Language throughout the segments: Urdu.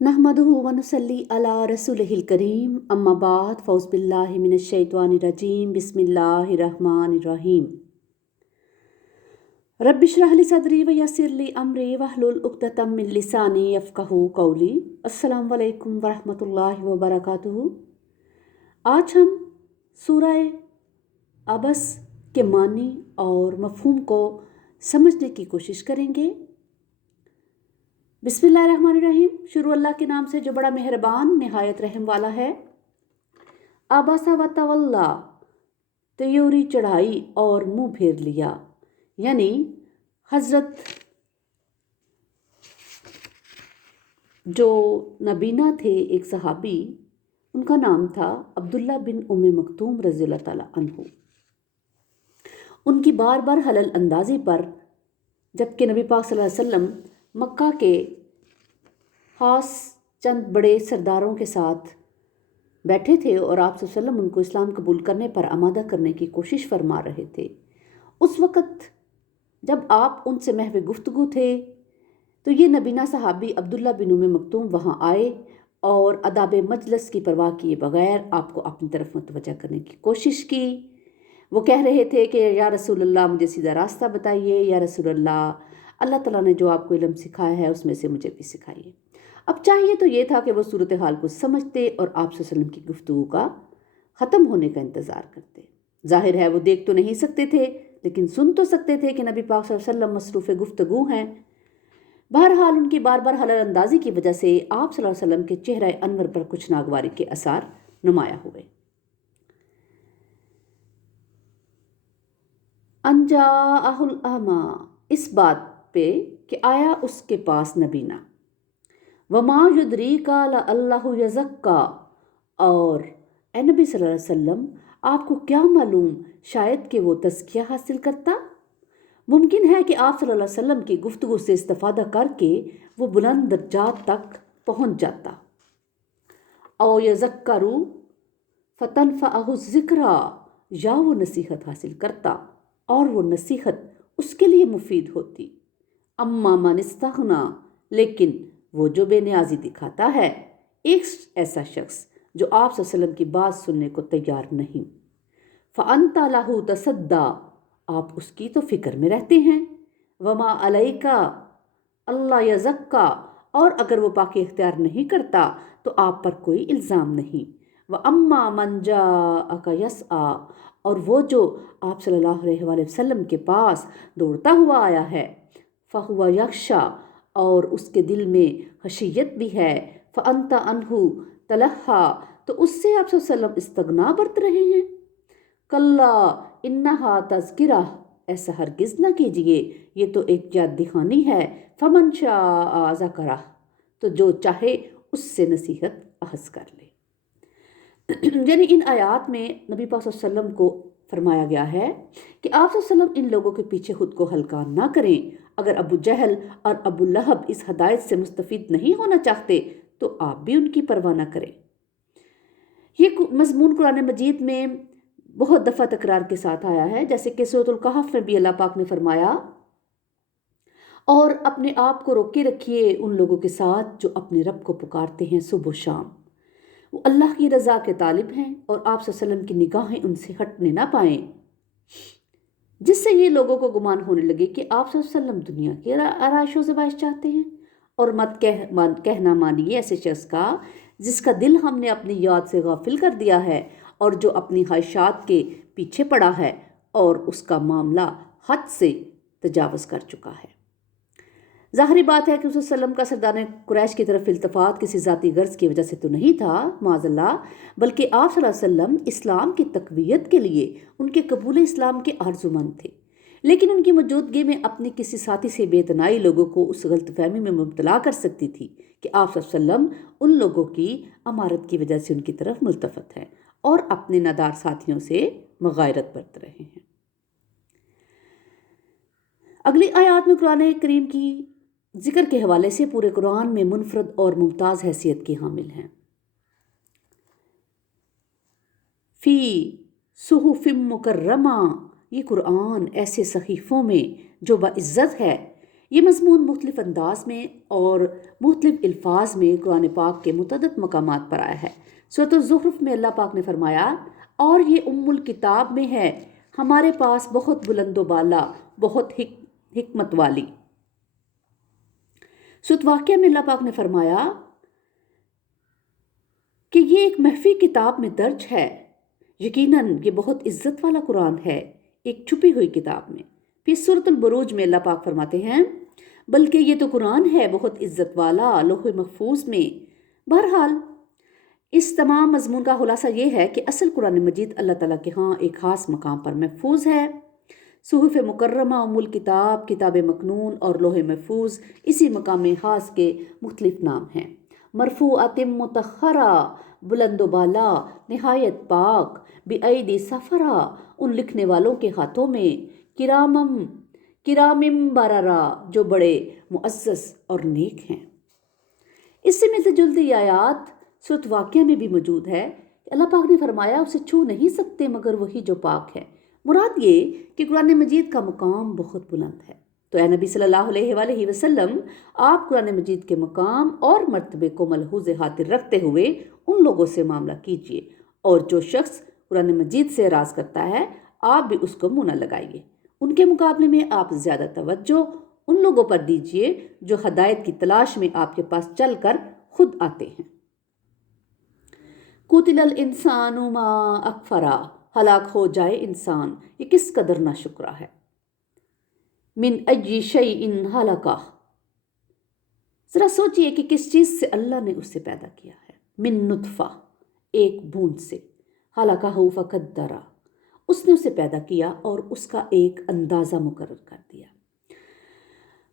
نحمدہ ونصلی علی رسولہ الکریم اما بعد فاعوذ باللہ من الشیطان الرجیم بسم اللہ الرحمن الرحیم رب اشرح لی صدری ویسر لی امری واحلل عقدۃ من لسانی یفقہوا قولی۔ السلام علیکم ورحمۃ اللہ وبرکاتہ۔ آج ہم سورہ عبس کے معنی اور مفہوم کو سمجھنے کی کوشش کریں گے۔ بسم اللہ الرحمن الرحیم، شروع اللہ کے نام سے جو بڑا مہربان نہایت رحم والا ہے۔ عبسا و تولا، تیوری چڑھائی اور منہ پھیر لیا، یعنی حضرت جو نبینا تھے، ایک صحابی، ان کا نام تھا عبداللہ بن ام مکتوم رضی اللہ تعالیٰ عنہ۔ ان کی بار بار حلال اندازی پر جبکہ نبی پاک صلی اللہ علیہ وسلم مکہ کے خاص چند بڑے سرداروں کے ساتھ بیٹھے تھے اور آپ صلی اللہ علیہ وسلم ان کو اسلام قبول کرنے پر آمادہ کرنے کی کوشش فرما رہے تھے، اس وقت جب آپ ان سے محو گفتگو تھے تو یہ نبینا صحابی عبداللہ بن ام مکتوم وہاں آئے اور آداب مجلس کی پرواہ کیے بغیر آپ کو اپنی طرف متوجہ کرنے کی کوشش کی۔ وہ کہہ رہے تھے کہ یا رسول اللہ مجھے سیدھا راستہ بتائیے، یا رسول اللہ، اللہ تعالیٰ نے جو آپ کو علم سکھایا ہے اس میں سے مجھے بھی سکھائیے۔ اب چاہیے تو یہ تھا کہ وہ صورتحال کو سمجھتے اور آپ صلی اللہ علیہ وسلم کی گفتگو کا ختم ہونے کا انتظار کرتے۔ ظاہر ہے وہ دیکھ تو نہیں سکتے تھے، لیکن سن تو سکتے تھے کہ نبی پاک صلی اللہ علیہ وسلم مصروف گفتگو ہیں۔ بہرحال ان کی بار بار حلال اندازی کی وجہ سے آپ صلی اللہ علیہ وسلم کے چہرہ انور پر کچھ ناگواری کے آثار نمایاں ہوئے۔ ان جاءہ الاعمی، اس بات پہ کہ آیا اس کے پاس نبینا، وما یدریک لعلہ یزکی، اور اے نبی صلی اللہ علیہ وسلم آپ کو کیا معلوم شاید کہ وہ تزکیہ حاصل کرتا، ممکن ہے کہ آپ صلی اللہ علیہ وسلم کی گفتگو سے استفادہ کر کے وہ بلند درجات تک پہنچ جاتا۔ او یذکر فتنفعہ الذکریٰ، یا وہ نصیحت حاصل کرتا اور وہ نصیحت اس کے لیے مفید ہوتی۔ اما من استغنی، لیکن وہ جو بے نیازی دکھاتا ہے، ایک ایسا شخص جو آپ صلی اللہ علیہ وسلم کی بات سننے کو تیار نہیں، فَأَنْتَ لَهُ تَصَدَّىٰ، آپ اس کی تو فکر میں رہتے ہیں، وَمَا عَلَيْكَ أَلَّا يَزَكَّىٰ، اور اگر وہ پاکی اختیار نہیں کرتا تو آپ پر کوئی الزام نہیں۔ وَأَمَّا مَنْ جَاءَكَ يَسْعَىٰ، اور وہ جو آپ صلی اللہ علیہ وآلہ وسلم کے پاس دوڑتا ہوا آیا ہے، فَهُوَ يَخْشَىٰ، اور اس کے دل میں خشیت بھی ہے، فَأَنْتَ عَنْهُ تَلَهَّىٰ، تو اس سے آپ صلی اللہ علیہ وسلم استغنا برت رہے ہیں۔ کلا انہا تذکرہ، ایسا ہرگز نہ کیجیے، یہ تو ایک یاد دہانی ہے۔ فمن شاء ذکرہ، تو جو چاہے اس سے نصیحت اخذ کر لے۔ یعنی ان آیات میں نبی پاک صلی اللہ علیہ وسلم کو فرمایا گیا ہے کہ آپ صلی اللہ علیہ وسلم ان لوگوں کے پیچھے خود کو ہلکا نہ کریں۔ اگر ابو جہل اور ابو لہب اس ہدایت سے مستفید نہیں ہونا چاہتے تو آپ بھی ان کی پرواہ نہ کریں۔ یہ مضمون قرآن مجید میں بہت دفعہ تکرار کے ساتھ آیا ہے، جیسے کہ سورۃ الکہف میں بھی اللہ پاک نے فرمایا، اور اپنے آپ کو روکے رکھیے ان لوگوں کے ساتھ جو اپنے رب کو پکارتے ہیں صبح و شام، وہ اللہ کی رضا کے طالب ہیں اور آپ صلی اللہ علیہ وسلم کی نگاہیں ان سے ہٹنے نہ پائیں، جس سے یہ لوگوں کو گمان ہونے لگے کہ آپ صلی اللہ علیہ وسلم دنیا کی آرائش و زبائش چاہتے ہیں۔ اور مت کہنا مانیے ایسے شخص کا جس کا دل ہم نے اپنی یاد سے غافل کر دیا ہے اور جو اپنی خواہشات کے پیچھے پڑا ہے اور اس کا معاملہ حد سے تجاوز کر چکا ہے۔ ظاہری بات ہے کہ اس وسلم کا سردار قریش کی طرف التفات کسی ذاتی غرض کی وجہ سے تو نہیں تھا، معاذ اللہ، بلکہ آپ صلی اللہ علیہ وسلم اسلام کی تقویت کے لیے ان کے قبول اسلام کے آرزو مند تھے، لیکن ان کی موجودگی میں اپنے کسی ساتھی سے بے اتنائی لوگوں کو اس غلط فہمی میں مبتلا کر سکتی تھی کہ آپ صلی اللہ علیہ وسلم ان لوگوں کی امارت کی وجہ سے ان کی طرف ملتفت ہیں اور اپنے نادار ساتھیوں سے مغایرت برت رہے ہیں۔ اگلی آیات میں قرآن کریم کی ذکر کے حوالے سے پورے قرآن میں منفرد اور ممتاز حیثیت کی حامل ہیں۔ فی صحف مکرمہ، یہ قرآن ایسے صحیفوں میں جو باعزت ہے، یہ مضمون مختلف انداز میں اور مختلف الفاظ میں قرآن پاک کے متعدد مقامات پر آیا ہے۔ سورۃ الزخرف میں اللہ پاک نے فرمایا، اور یہ الکتاب میں ہے، ہمارے پاس بہت بلند و بالا، بہت حکمت والی۔ سورۃ واقعہ میں اللہ پاک نے فرمایا کہ یہ ایک مخفی کتاب میں درج ہے، یقیناً یہ بہت عزت والا قرآن ہے، ایک چھپی ہوئی کتاب میں۔ پھر سورۃ البروج میں اللہ پاک فرماتے ہیں، بلکہ یہ تو قرآن ہے بہت عزت والا، لوح محفوظ میں۔ بہرحال اس تمام مضمون کا خلاصہ یہ ہے کہ اصل قرآن مجید اللہ تعالیٰ کے ہاں ایک خاص مقام پر محفوظ ہے۔ صحف مکرمہ، الکتاب، کتاب مکنون اور لوح محفوظ اسی مقام خاص کے مختلف نام ہیں۔ مرفوعۃ مطہرہ، بلند و بالا، نہایت پاک، بأیدی سفرہ، ان لکھنے والوں کے ہاتھوں میں، کرامم بررہ، جو بڑے معزز اور نیک ہیں۔ اس سے ملتے جلتے یہ آیات سورۃ واقعہ میں بھی موجود ہے کہ اللہ پاک نے فرمایا اسے چھو نہیں سکتے مگر وہی جو پاک ہے۔ مراد یہ کہ قرآن مجید کا مقام بہت بلند ہے۔ تو اے نبی صلی اللہ علیہ وآلہ وسلم، آپ قرآن مجید کے مقام اور مرتبے کو ملحوظ خاطر رکھتے ہوئے ان لوگوں سے معاملہ کیجیے، اور جو شخص قرآن مجید سے اعراض کرتا ہے آپ بھی اس کو منہ نہ لگائیے۔ ان کے مقابلے میں آپ زیادہ توجہ ان لوگوں پر دیجیے جو ہدایت کی تلاش میں آپ کے پاس چل کر خود آتے ہیں۔ قتل الانسان ما اکفرا، ہلاک ہو جائے انسان، یہ کس قدر ناشکرا ہے۔ من ای شیء خلقہ، ذرا سوچئے کہ کس چیز سے اللہ نے اسے پیدا کیا ہے۔ من نطفہ، ایک بوند سے، خلقہ فقدرہ، اس نے اسے پیدا کیا اور اس کا ایک اندازہ مقرر کر دیا۔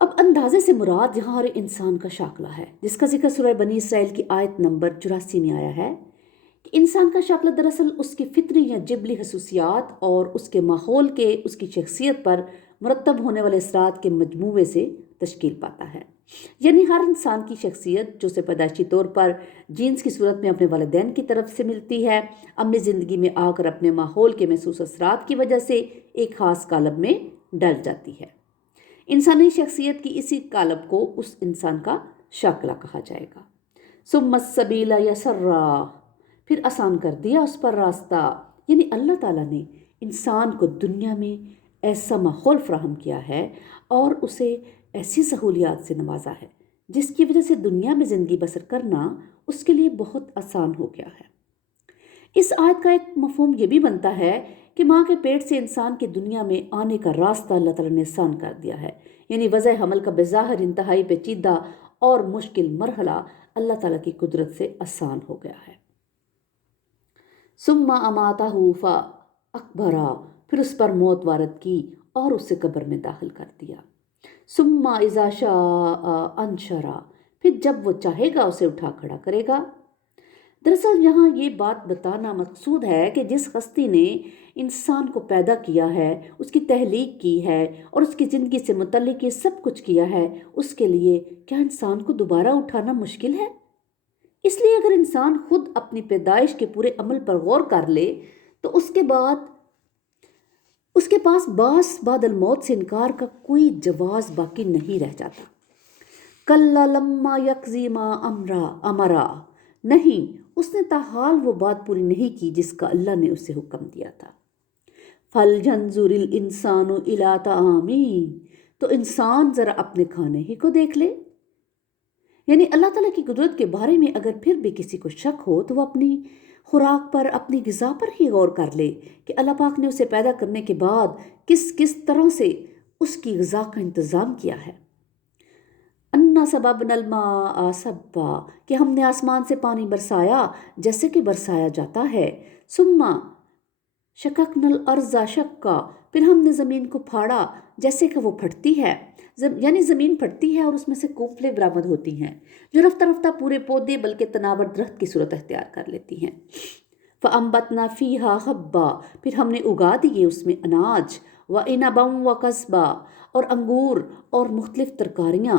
اب اندازے سے مراد یہاں ہر انسان کا شاکلہ ہے، جس کا ذکر سورہ بنی اسرائیل کی آیت نمبر 84 میں آیا ہے کہ انسان کا شاکلہ دراصل اس کی فطری یا جبلی خصوصیات اور اس کے ماحول کے اس کی شخصیت پر مرتب ہونے والے اثرات کے مجموعے سے تشکیل پاتا ہے۔ یعنی ہر انسان کی شخصیت جو اسے پیدائشی طور پر جینز کی صورت میں اپنے والدین کی طرف سے ملتی ہے، عملی زندگی میں آ کر اپنے ماحول کے محسوس اثرات کی وجہ سے ایک خاص قالب میں ڈل جاتی ہے۔ انسانی شخصیت کی اسی قالب کو اس انسان کا شاکلہ کہا جائے گا۔ ثم السبیل یسرا، پھر آسان کر دیا اس پر راستہ، یعنی اللہ تعالیٰ نے انسان کو دنیا میں ایسا ماحول فراہم کیا ہے اور اسے ایسی سہولیات سے نوازا ہے جس کی وجہ سے دنیا میں زندگی بسر کرنا اس کے لیے بہت آسان ہو گیا ہے۔ اس آیت کا ایک مفہوم یہ بھی بنتا ہے کہ ماں کے پیٹ سے انسان کی دنیا میں آنے کا راستہ اللہ تعالیٰ نے آسان کر دیا ہے، یعنی وضع حمل کا بظاہر انتہائی پیچیدہ اور مشکل مرحلہ اللہ تعالیٰ کی قدرت سے آسان ہو گیا ہے۔ ثم اماتہ فاقبرہ، پھر اس پر موت وارد کی اور اسے قبر میں داخل کر دیا۔ ثم اذا شاء انشرہ، پھر جب وہ چاہے گا اسے اٹھا کھڑا کرے گا۔ دراصل یہاں یہ بات بتانا مقصود ہے کہ جس ہستی نے انسان کو پیدا کیا ہے، اس کی تخلیق کی ہے اور اس کی زندگی سے متعلق یہ سب کچھ کیا ہے، اس کے لیے کیا انسان کو دوبارہ اٹھانا مشکل ہے؟ اس لیے اگر انسان خود اپنی پیدائش کے پورے عمل پر غور کر لے تو اس کے پاس بعد الموت سے انکار کا کوئی جواز باقی نہیں رہ جاتا۔ کلا لما یقضی ما امرا، نہیں، اس نے تاحال وہ بات پوری نہیں کی جس کا اللہ نے اسے حکم دیا تھا۔ فَلْيَنْظُرِ الْإِنسَانُ إِلَىٰ طَعَامِهِ، تو انسان ذرا اپنے کھانے ہی کو دیکھ لے۔ یعنی اللہ تعالیٰ کی قدرت کے بارے میں اگر پھر بھی کسی کو شک ہو تو وہ اپنی خوراک پر، اپنی غذا پر ہی غور کر لے کہ اللہ پاک نے اسے پیدا کرنے کے بعد کس طرح سے اس کی غذا کا انتظام کیا ہے۔ انا سببنا الماء سبا، کہ ہم نے آسمان سے پانی برسایا جیسے کہ برسایا جاتا ہے۔ ثم شققنا الارض شقا، پھر ہم نے زمین کو پھاڑا جیسے کہ وہ پھٹتی ہے، یعنی زمین پھٹتی ہے اور اس میں سے کوفلیں برآمد ہوتی ہیں جو رفتہ رفتہ پورے پودے بلکہ تناور درخت کی صورت اختیار کر لیتی ہیں۔ فَأَنبَتْنَا فِيهَا حَبًّا، پھر ہم نے اگا دیے اس میں اناج، وَإِنَبًا وَقَضْبًا، اور انگور اور مختلف ترکاریاں،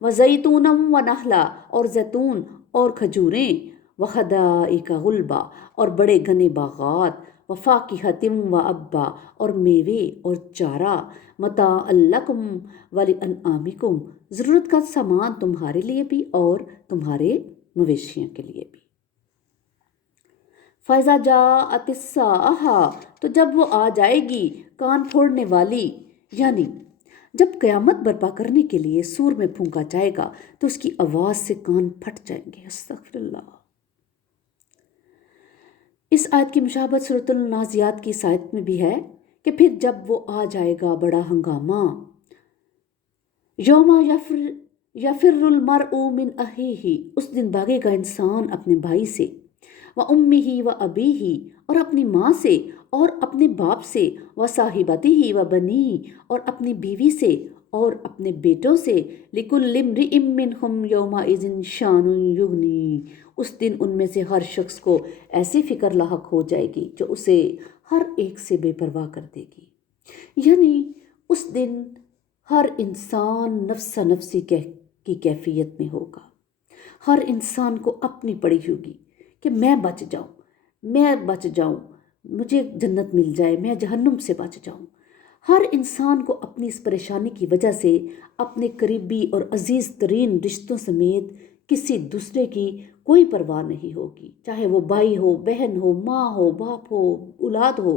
وَزَيْتُونًا وَنَخْلًا، اور زیتون اور کھجوریں، وَحَدَائِقَ غُلْبًا، اور بڑے گھنے باغات، وفاکہۃ و ابا، اور میوے اور چارہ، متاع لکم ولانعامکم، ضرورت کا سامان تمہارے لیے بھی اور تمہارے مویشیوں کے لیے بھی۔ فَإِذَا جَاءَتِ السَّاعَةُ، تو جب وہ آ جائے گی کان پھوڑنے والی، یعنی جب قیامت برپا کرنے کے لیے سور میں پھونکا جائے گا تو اس کی آواز سے کان پھٹ جائیں گے۔ استغفر اللہ۔ اس آیت کی مشابہت سورۃ النازعات کی اس آیت میں بھی ہے کہ پھر جب وہ آ جائے گا بڑا ہنگامہ، یوم یفر المرء من اخیہ، اس دن بھاگے گا انسان اپنے بھائی سے، وامہ وابیہ، اور اپنی ماں سے اور اپنے باپ سے، وصاحبتہ وبنیہ، اور اپنی بیوی سے اور اپنے بیٹوں سے، لکل امرئ منہم یومئذ شان یغنیہ، اس دن ان میں سے ہر شخص کو ایسی فکر لاحق ہو جائے گی جو اسے ہر ایک سے بے پرواہ کر دے گی۔ یعنی اس دن ہر انسان نفس نفسی کی کیفیت میں ہوگا۔ ہر انسان کو اپنی پڑی ہوگی کہ میں بچ جاؤں، مجھے جنت مل جائے، میں جہنم سے بچ جاؤں۔ ہر انسان کو اپنی اس پریشانی کی وجہ سے اپنے قریبی اور عزیز ترین رشتوں سمیت کسی دوسرے کی کوئی پرواہ نہیں ہوگی، چاہے وہ بھائی ہو، بہن ہو، ماں ہو، باپ ہو، اولاد ہو۔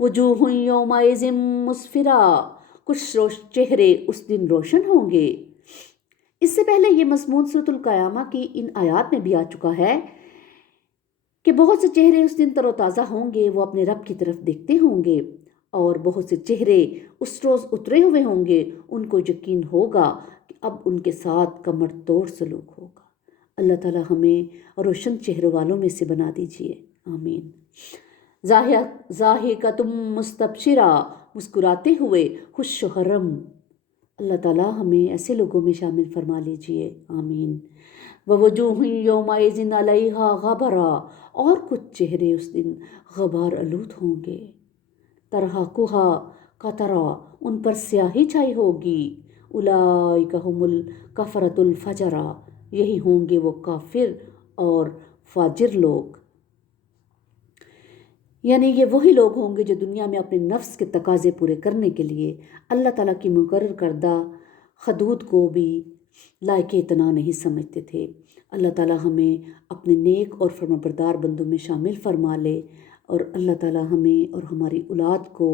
وجوہ یومئذ مسفرہ، کچھ چہرے اس دن روشن ہوں گے۔ اس سے پہلے یہ مضمون سورۃ القیامہ کی ان آیات میں بھی آ چکا ہے کہ بہت سے چہرے اس دن تر و تازہ ہوں گے، وہ اپنے رب کی طرف دیکھتے ہوں گے، اور بہت سے چہرے اس روز اترے ہوئے ہوں گے، ان کو یقین ہوگا کہ اب ان کے ساتھ کمر توڑ سلوک ہوگا۔ اللہ تعالی ہمیں روشن چہروں والوں میں سے بنا دیجیے، آمین۔ ضاحکۃ مستبشرہ، مسکراتے ہوئے خوش و خرم، اللہ تعالیٰ ہمیں ایسے لوگوں میں شامل فرما لیجئے، آمین۔ ووجوہ یومئذ علیہا غبرہ، اور کچھ چہرے اس دن غبار آلود ہوں گے۔ ترہقھا قترہ، ان پر سیاہی چھائی ہوگی۔ اولئک ھم الکفرۃ الفجرہ، یہی ہوں گے وہ کافر اور فاجر لوگ۔ یعنی یہ وہی لوگ ہوں گے جو دنیا میں اپنے نفس کے تقاضے پورے کرنے کے لیے اللہ تعالیٰ کی مقرر کردہ حدود کو بھی لائق اعتنا نہیں سمجھتے تھے۔ اللہ تعالیٰ ہمیں اپنے نیک اور فرمانبردار بندوں میں شامل فرما لے، اور اللہ تعالیٰ ہمیں اور ہماری اولاد کو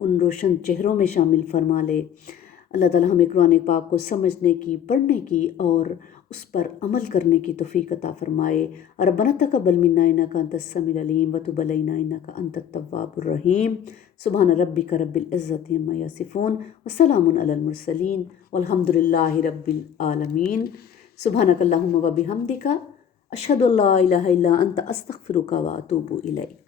ان روشن چہروں میں شامل فرما لے۔ اللہ تعالیٰ ہمیں قرآن پاک کو سمجھنے کی، پڑھنے کی اور اس پر عمل کرنے کی توفیق عطا فرمائے۔ ربنا تقبل منا انک انت السمیع العلیم وتب علینا انک انت التواب الرحیم۔ سبحان ربک رب العزۃ عما یصفون وسلام علی المرسلین والحمد للہ رب العالمین۔ سبحانک اللہم وبحمدک، اشہد ان لا الہ الا انت، استغفرک واتوب الیک۔